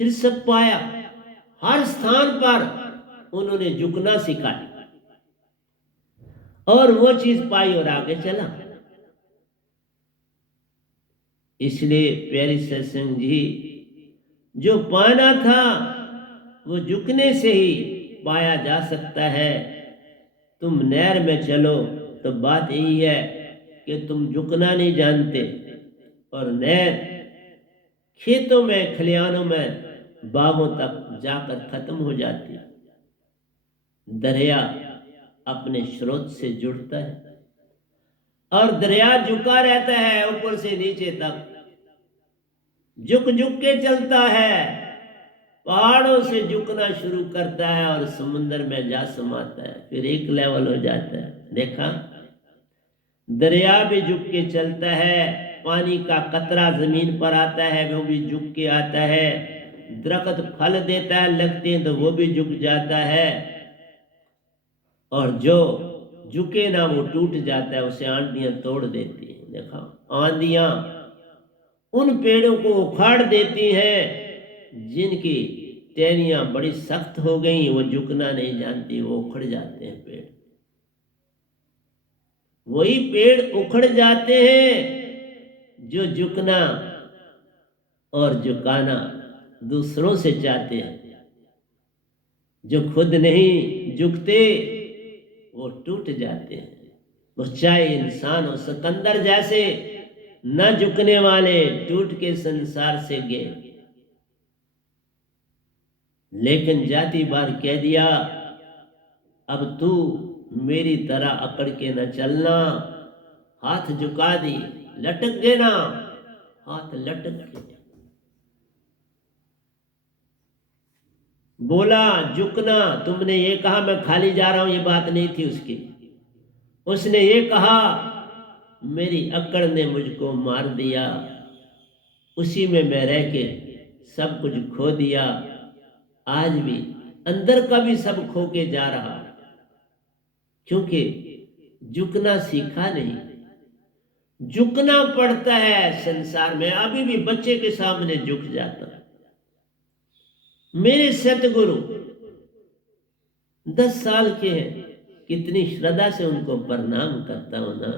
फिर सब पाया, हर स्थान पर उन्होंने झुकना सिखाया और वो चीज पाई और आगे चला। इसलिए प्यारी सत्संग जी, जो पाना था वो झुकने से ही पाया जा सकता है। तुम नहर में चलो तो बात यही है कि तुम झुकना नहीं जानते, और नहर खेतों में, खलिहानों में, बागों तक जाकर खत्म हो जाती है। दरिया अपने स्रोत से जुड़ता है और दरिया झुका रहता है ऊपर से नीचे तक, झुक झुक के चलता है, पहाड़ों से झुकना शुरू करता है और समुद्र में जा समाता है, फिर एक लेवल हो जाता है। देखा, दरिया भी झुक के चलता है, पानी का कतरा जमीन पर आता है वो भी झुक के आता है, दरख्त फल देता है लगते हैं तो वो भी झुक जाता है, और जो झुके ना वो टूट जाता है, उसे आंधियां तोड़ देती है। देखा, आंधियां उन पेड़ों को उखाड़ देती हैं जिनकी टहनियां बड़ी सख्त हो गई, वो झुकना नहीं जानती, वो उखड़ जाते हैं पेड़। वही पेड़ उखड़ जाते हैं जो झुकना और झुकाना दूसरों से चाहते हैं। जो खुद नहीं झुकते वो टूट जाते हैं। वो चाहे इंसान हो, सिकंदर जैसे न झुकने वाले टूट के संसार से गए, लेकिन जाति बार कह दिया, अब तू मेरी तरह अकड़ के न चलना। हाथ झुका दी, लटक गए ना, हाथ लटक गए। बोला झुकना, तुमने ये कहा मैं खाली जा रहा हूं, ये बात नहीं थी उसकी। उसने ये कहा मेरी अकड़ ने मुझको मार दिया, उसी में मैं रह के सब कुछ खो दिया। आज भी अंदर का भी सब खो के जा रहा, क्योंकि झुकना सीखा नहीं। झुकना पड़ता है संसार में। अभी भी बच्चे के सामने झुक जाता। मेरे सतगुरु 10 साल के हैं, कितनी श्रद्धा से उनको प्रणाम करता हूं ना,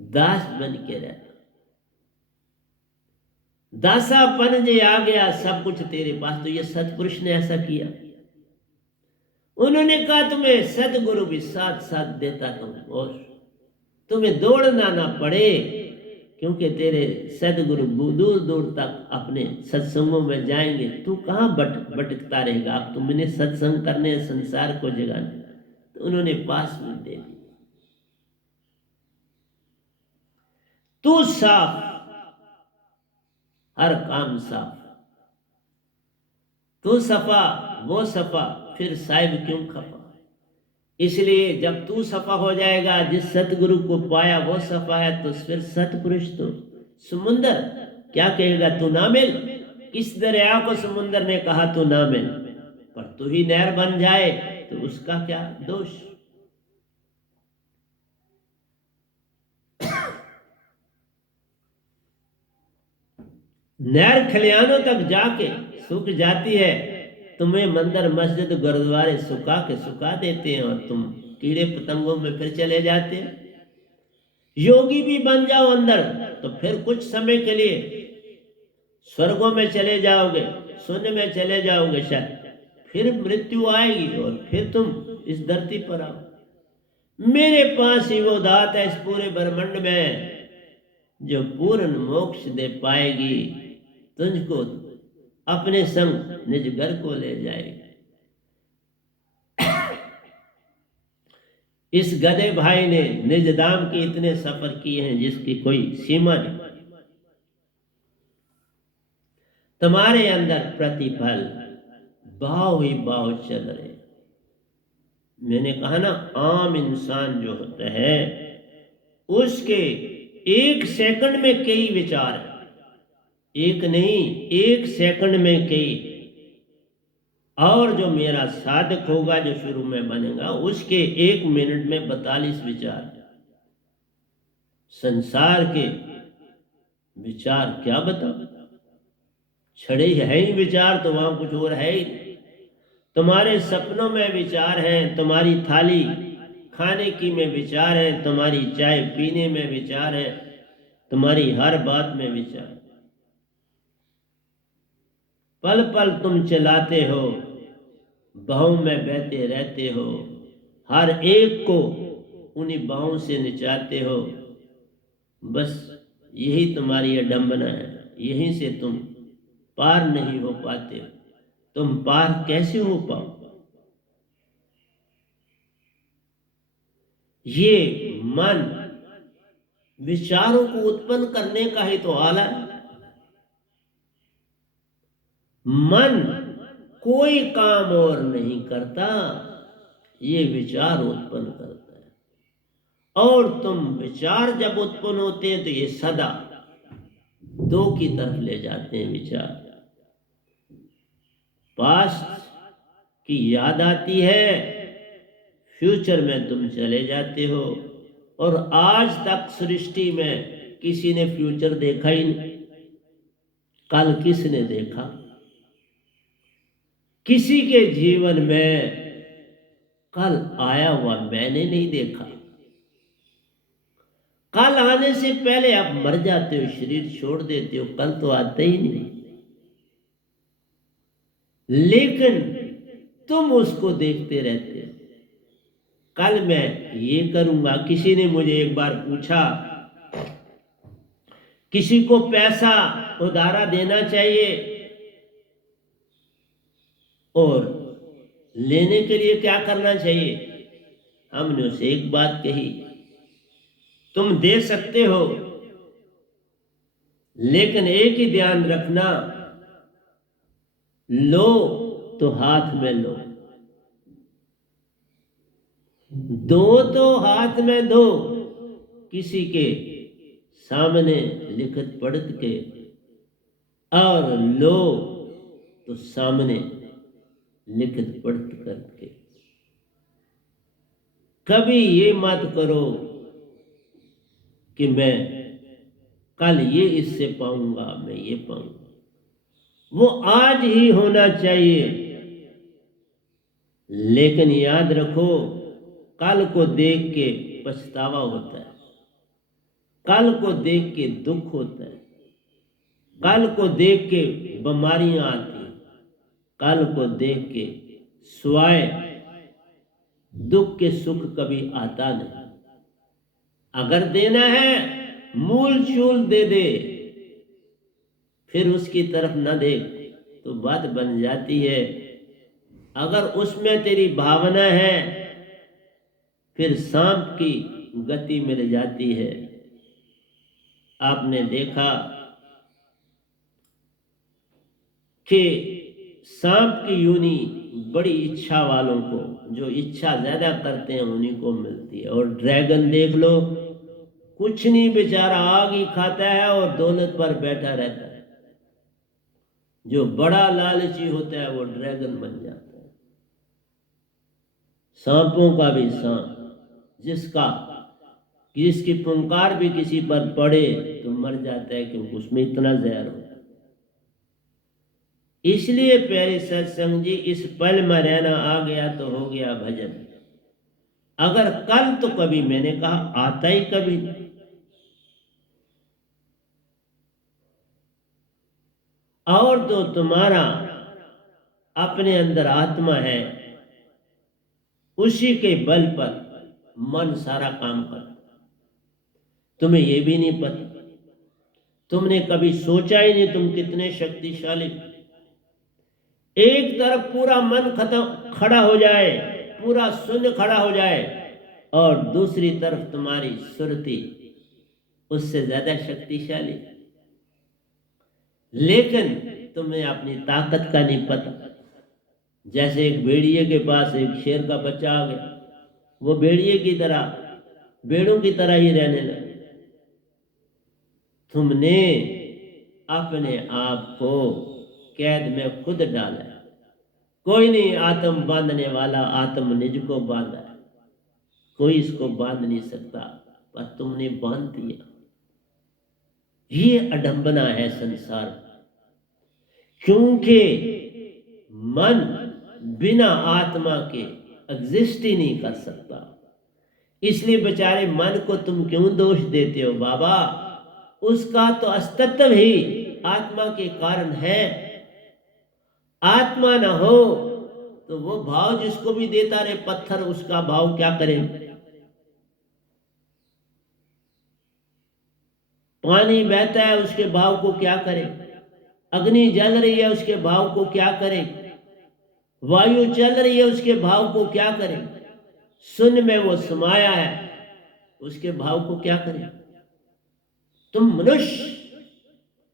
दास बन के रहता। दासापन जे आ गया, सब कुछ तेरे पास। तो ये सतपुरुष ने ऐसा किया। उन्होंने कहा तुम्हें सतगुरु भी साथ साथ देता तुम, और तुम्हें दौड़ना ना पड़े, क्योंकि तेरे सदगुरु दूर दूर तक अपने सत्संगों में जाएंगे। तू कहाँ भटकता रहेगा। अब तुमने सत्संग करने, संसार को जगाने, तो उन्होंने पास में दे दी। तू साफ, हर काम साफ। तू सफा, वो सफा, फिर साहिब क्यों खफा। इसलिए जब तू सफा हो जाएगा, जिस सतगुरु को पाया वो सफा है, तो फिर सतपुरुष तो समुंदर क्या कहेगा, तू ना मिल। किस दरिया को समुंदर ने कहा तू ना मिल, पर तू ही नहर बन जाए तो उसका क्या दोष। नहर खलिहानों तक जाके सूख जाती है, तुम्हें मंदिर मस्जिद गुरुद्वारे सुखा देते हैं, और तुम कीड़े पतंगों में फिर चले जाते हैं। योगी भी बन जाओ अंदर, तो फिर कुछ समय के लिए स्वर्गों में चले जाओगे, शून्य में चले जाओगे शायद, फिर मृत्यु आएगी और फिर तुम इस धरती पर आओ। मेरे पास ही वो दात है इस पूरे ब्रह्मांड में, जो पूर्ण मोक्ष दे पाएगी, तुझको अपने संग निज घर को ले जाएगी। इस गधे भाई ने निज धाम के इतने सफर किए हैं जिसकी कोई सीमा नहीं। तुम्हारे अंदर प्रतिफल भाव ही भाव चल रहे। मैंने कहा ना, आम इंसान जो होता है उसके 1 सेकंड में कई विचार है। एक नहीं, 1 सेकंड में कई। और जो मेरा साधक होगा, जो शुरू में बनेगा, उसके 1 मिनट में 42 विचार। संसार के विचार क्या बताओ। छड़े है ही विचार तो वहां कुछ और है ही नहीं। तुम्हारे सपनों में विचार हैं, तुम्हारी थाली खाने की में विचार है, तुम्हारी चाय पीने में विचार है, तुम्हारी हर बात में विचार। पल पल तुम चलाते हो, बहों में बहते रहते हो, हर एक को उन्हीं बहों से नचाते हो। बस यही तुम्हारी अडंबना है, यहीं से तुम पार नहीं हो पाते। तुम पार कैसे हो पाओ? ये मन विचारों को उत्पन्न करने का ही तो आला है। मन कोई काम और नहीं करता, ये विचार उत्पन्न करता है। और तुम विचार जब उत्पन्न होते हैं तो ये सदा दो की तरफ ले जाते हैं विचार। पास्ट की याद आती है, फ्यूचर में तुम चले जाते हो, और आज तक सृष्टि में किसी ने फ्यूचर देखा ही नहीं। कल किसने देखा? किसी के जीवन में कल आया हुआ मैंने नहीं देखा। कल आने से पहले आप मर जाते हो, शरीर छोड़ देते हो, कल तो आता ही नहीं। लेकिन तुम उसको देखते रहते हो। कल मैं ये करूंगा। किसी ने मुझे एक बार पूछा, किसी को पैसा उधारा देना चाहिए और लेने के लिए क्या करना चाहिए? हमने उसे एक बात कही, तुम दे सकते हो, लेकिन एक ही ध्यान रखना, लो तो हाथ में लो, दो तो हाथ में दो। किसी के सामने लिखत पढ़त के, और लो तो सामने लिखत पढ़त करके। कभी ये मत करो कि मैं कल ये इससे पाऊंगा, मैं ये पाऊंगा। वो आज ही होना चाहिए। लेकिन याद रखो, कल को देख के पछतावा होता है, कल को देख के दुख होता है, कल को देख के बीमारियां आती हैं, कल को देख के स्वाय दुख के सुख कभी आता नहीं। अगर देना है मूल चूल दे दे, फिर उसकी तरफ न देख तो बात बन जाती है। अगर उसमें तेरी भावना है, फिर सांप की गति मिल जाती है। आपने देखा कि सांप की यूनी बड़ी इच्छा वालों को, जो इच्छा ज्यादा करते हैं उन्हीं को मिलती है। और ड्रैगन देख लो, कुछ नहीं, बेचारा आग ही खाता है और दौलत पर बैठा रहता है। जो बड़ा लालची होता है वो ड्रैगन बन जाता है। सांपों का भी सांप, जिसकी पुंकार भी किसी पर पड़े तो मर जाता है, क्योंकि उसमें इतना जहर होता है। इसलिए प्यारे सत्संग जी, इस पल में रहना आ गया तो हो गया भजन। अगर कल तो कभी, मैंने कहा, आता ही कभी नहीं। और तो तुम्हारा अपने अंदर आत्मा है, उसी के बल पर मन सारा काम करता। तुम्हें यह भी नहीं पता, तुमने कभी सोचा ही नहीं तुम कितने शक्तिशाली। एक तरफ पूरा मन खत्म खड़ा हो जाए, पूरा शून्य खड़ा हो जाए, और दूसरी तरफ तुम्हारी सुरती उससे ज्यादा शक्तिशाली। लेकिन तुम्हें अपनी ताकत का नहीं पता। जैसे एक भेड़िए के पास एक शेर का बच्चा आ गया, वो भेड़िए की तरह, भेड़ों की तरह ही रहने लगा। तुमने अपने आप को कैद में खुद डाला है। कोई नहीं आत्म बांधने वाला, आत्म निज को बांधा है। कोई इसको बांध नहीं सकता, पर तुमने बांध दिया। ये अडंबना है संसार। क्योंकि मन बिना आत्मा के एग्जिस्ट ही नहीं कर सकता। इसलिए बेचारे मन को तुम क्यों दोष देते हो बाबा? उसका तो अस्तित्व ही आत्मा के कारण है। आत्मा ना हो तो वो भाव जिसको भी देता रहे पत्थर, उसका भाव क्या करे? पानी बहता है, उसके भाव को क्या करे? अग्नि जल रही है, उसके भाव को क्या करे? वायु चल रही है, उसके भाव को क्या करे? शून्य में वो समाया है, उसके भाव को क्या करे? तुम मनुष्य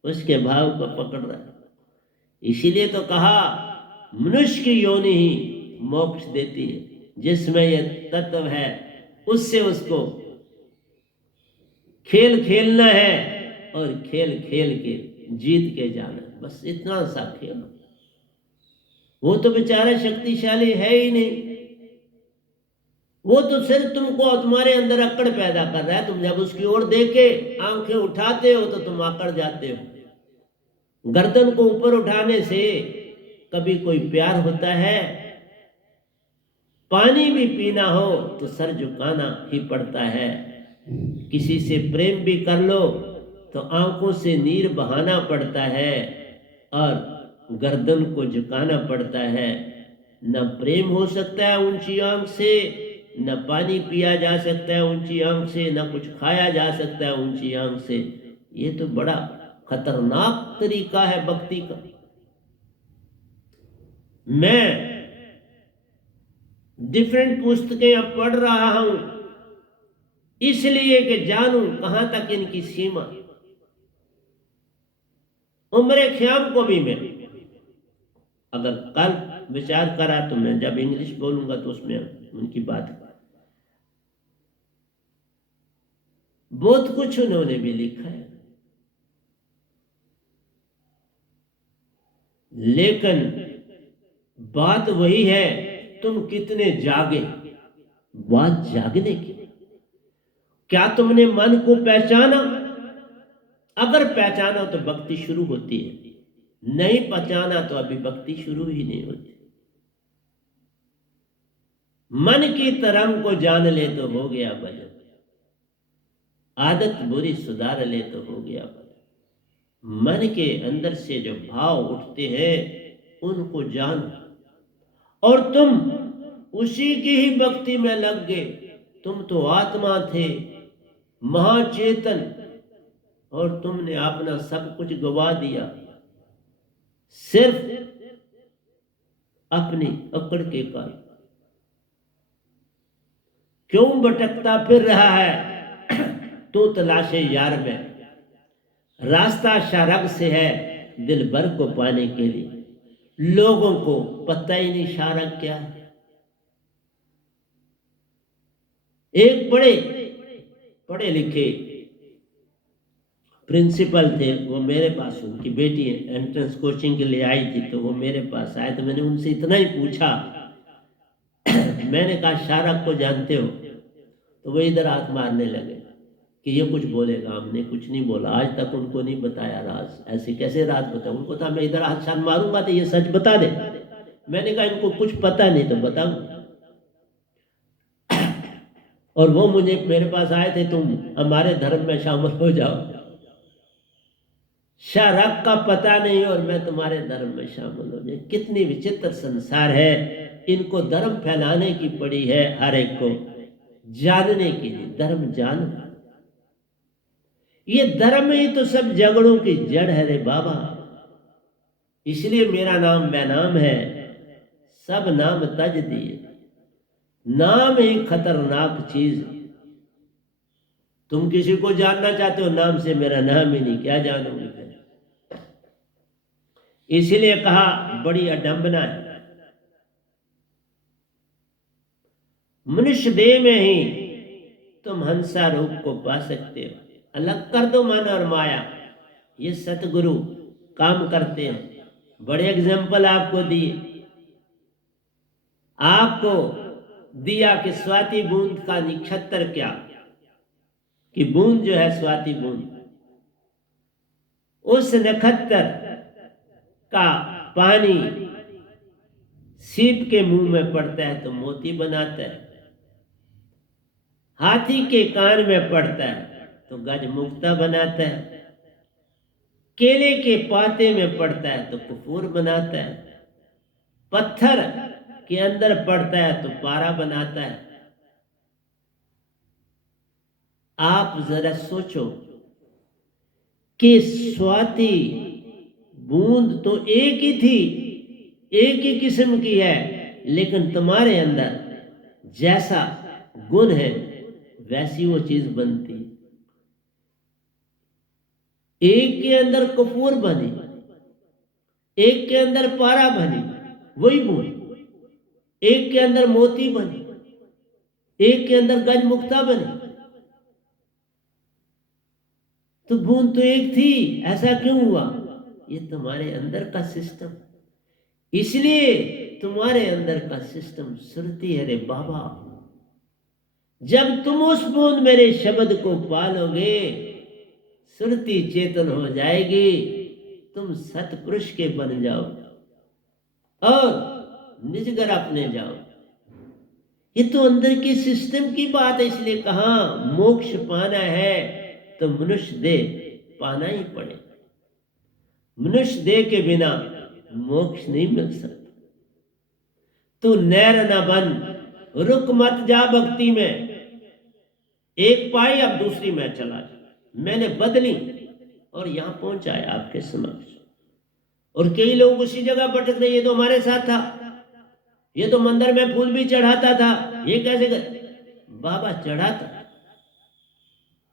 उसके भाव को पकड़ रहे हो। इसीलिए तो कहा मनुष्य की योनि ही मोक्ष देती है। जिसमें ये तत्व है उससे उसको खेल खेलना है और खेल खेल के जीत के जाना है। बस इतना सा खेल। वो तो बेचारा शक्तिशाली है ही नहीं। वो तो सिर्फ तुमको तुम्हारे अंदर अकड़ पैदा कर रहा है। तुम जब उसकी ओर देखे आंखें उठाते हो तो तुम अकड़ जाते हो। गर्दन को ऊपर उठाने से कभी कोई प्यार होता है? पानी भी पीना हो तो सर झुकाना ही पड़ता है। किसी से प्रेम भी कर लो तो आंखों से नीर बहाना पड़ता है और गर्दन को झुकाना पड़ता है। न प्रेम हो सकता है ऊंची आंख से, न पानी पिया जा सकता है ऊंची आंख से, न कुछ खाया जा सकता है ऊंची आंख से। ये तो बड़ा खतरनाक तरीका है भक्ति का। मैं डिफरेंट पुस्तकें अब पढ़ रहा हूं इसलिए कि जानूं कहां तक इनकी सीमा। उम्र ख्याम को भी मैं अगर कल विचार करा तो मैं जब इंग्लिश बोलूंगा तो उसमें उनकी बात बहुत कुछ उन्होंने भी लिखा है। लेकिन बात वही है, तुम कितने जागे। बात जागने की। क्या तुमने मन को पहचाना? अगर पहचाना तो भक्ति शुरू होती है, नहीं पहचाना तो अभी भक्ति शुरू ही नहीं होती। मन की तरंग को जान ले तो हो गया भजन, आदत बुरी सुधार ले तो हो गया भजन। मन के अंदर से जो भाव उठते हैं उनको जानो और तुम उसी की ही भक्ति में लग गए। तुम तो आत्मा थे, महाचेतन, और तुमने अपना सब कुछ गवा दिया सिर्फ अपनी अकड़ के कारण। क्यों भटकता फिर रहा है तू तलाशे यार में? रास्ता शारग से है दिल भर को पाने के लिए। लोगों को पता ही नहीं शारग क्या है। एक पढ़े लिखे प्रिंसिपल थे, वो मेरे पास, उनकी बेटी एंट्रेंस कोचिंग के लिए आई थी तो वो मेरे पास आए तो मैंने उनसे इतना ही पूछा मैंने कहा शारग को जानते हो? तो वो इधर हाथ मारने लगे कि ये कुछ बोलेगा। हमने कुछ नहीं बोला, आज तक उनको नहीं बताया राज। ऐसे कैसे राज बताऊं? उनको था मैं इधर हाथ शान मारूंगा तो ये सच बता दे। मैंने कहा इनको कुछ पता नहीं तो बताऊं। और वो मुझे मेरे पास आए थे, तुम हमारे धर्म में शामिल हो जाओ। शारग का पता नहीं और मैं तुम्हारे धर्म में शामिल हो जाए। कितनी विचित्र संसार है। इनको धर्म फैलाने की पड़ी है, हर एक को जानने के लिए। धर्म जानो, ये धर्म ही तो सब झगड़ों की जड़ है रे बाबा। इसलिए मेरा नाम बेनाम है, सब नाम तज दिए। नाम ही खतरनाक चीज। तुम किसी को जानना चाहते हो नाम से, मेरा नाम ही नहीं, क्या जानोगे फिर? इसीलिए कहा बड़ी अडंबना है। मनुष्य देह में ही तुम हंसा रूप को पा सकते हो। अलग कर दो मन और माया। ये सतगुरु काम करते हैं। बड़े एग्जाम्पल आपको दिए। आपको दिया कि स्वाति बूंद का नक्षत्र क्या, कि बूंद जो है स्वाति बूंद, उस नक्षत्र का पानी सीप के मुंह में पड़ता है तो मोती बनाता है, हाथी के कान में पड़ता है तो गजमुक्ता बनाता है, केले के पाते में पड़ता है तो कपूर बनाता है, पत्थर के अंदर पड़ता है तो पारा बनाता है। आप जरा सोचो कि स्वाति बूंद तो एक ही थी, एक ही किस्म की है, लेकिन तुम्हारे अंदर जैसा गुण है वैसी वो चीज बनती। एक के अंदर कपूर बनी, एक के अंदर पारा बनी, वही बूंद, एक के अंदर मोती बनी, एक के अंदर गजमुक्ता बनी, तो बूंद तो एक थी, ऐसा क्यों हुआ? ये तुम्हारे अंदर का सिस्टम, इसलिए तुम्हारे अंदर का सिस्टम सुरती है रे बाबा। जब तुम उस बूंद मेरे शब्द को पालोगे, सुरती चेतन हो जाएगी, तुम सतपुरुष के बन जाओ और निजगर अपने जाओ। ये तो अंदर के सिस्टम की बात है, इसलिए कहा मोक्ष पाना है तो मनुष्य देह पाना ही पड़े। मनुष्य देह के बिना मोक्ष नहीं मिल सकता। तू नैर न बन, रुक मत जा भक्ति में, एक पाई अब दूसरी में चला जा। मैंने बदली और यहां पहुंचाया आपके समक्ष, और कई लोग उसी जगह भटक रहे। ये तो हमारे साथ था, ये तो मंदिर में फूल भी चढ़ाता था, ये कैसे कर? बाबा चढ़ाता,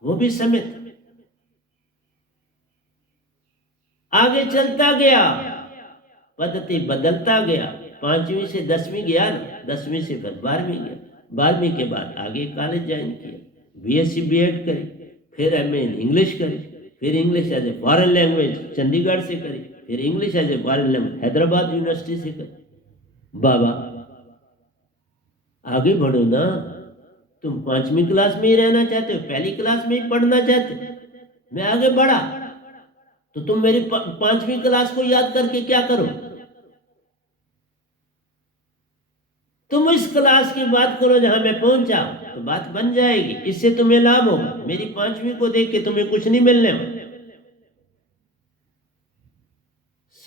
वो भी समेत आगे चलता गया, पद्धति बदलता गया। 5वीं से 10वीं गया ना, 10वीं से फिर 12वीं गया, 12वीं के बाद आगे कॉलेज ज्वाइन किया, बीएससी बीएड करी, फिर एमए इन इंग्लिश करी, फिर English as a foreign language Chandigarh से करी, फिर English as a foreign language Hyderabad university से करी। बाबा आगे बढ़ो ना, तुम 5वीं क्लास में ही रहना चाहते हो, पहली क्लास में ही पढ़ना चाहते हो। मैं आगे बढ़ा तो तुम मेरी 5वीं क्लास को याद करके क्या करो? तुम इस क्लास की बात करो जहां मैं पहुंचा, तो बात बन जाएगी, इससे तुम्हें लाभ होगा। मेरी 5वीं को देख के तुम्हें कुछ नहीं मिलने वाला।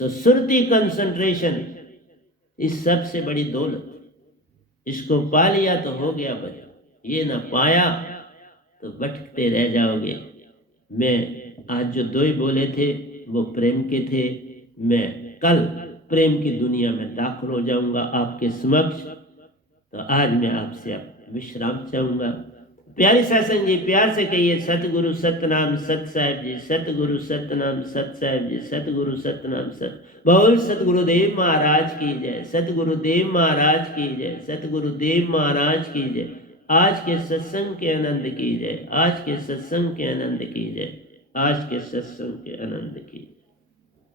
सुरती कंसंट्रेशन इस सबसे बड़ी दौलत, इसको पा लिया तो हो गया बचा, ये ना पाया तो भटकते रह जाओगे। मैं आज जो 2 बोले थे वो प्रेम के थे। मैं कल प्रेम की दुनिया में दाखिल हो जाऊंगा आपके समक्ष। तो आज मैं आपसे विश्राम चाहूंगा। प्यारे सत्संग जी, प्यार से कहिए सतगुरु सतनाम सत साहिब जी, सतगुरु सतनाम सत साहिब जी, सतगुरु सतनाम सत। बोल सतगुरुदेव महाराज की जय, सतगुरुदेव महाराज की जय, सतगुरुदेव महाराज की जय। आज के सत्संग के आनंद की जय, आज के सत्संग के आनंद की जय, आज के सत्संग के आनंद की जय।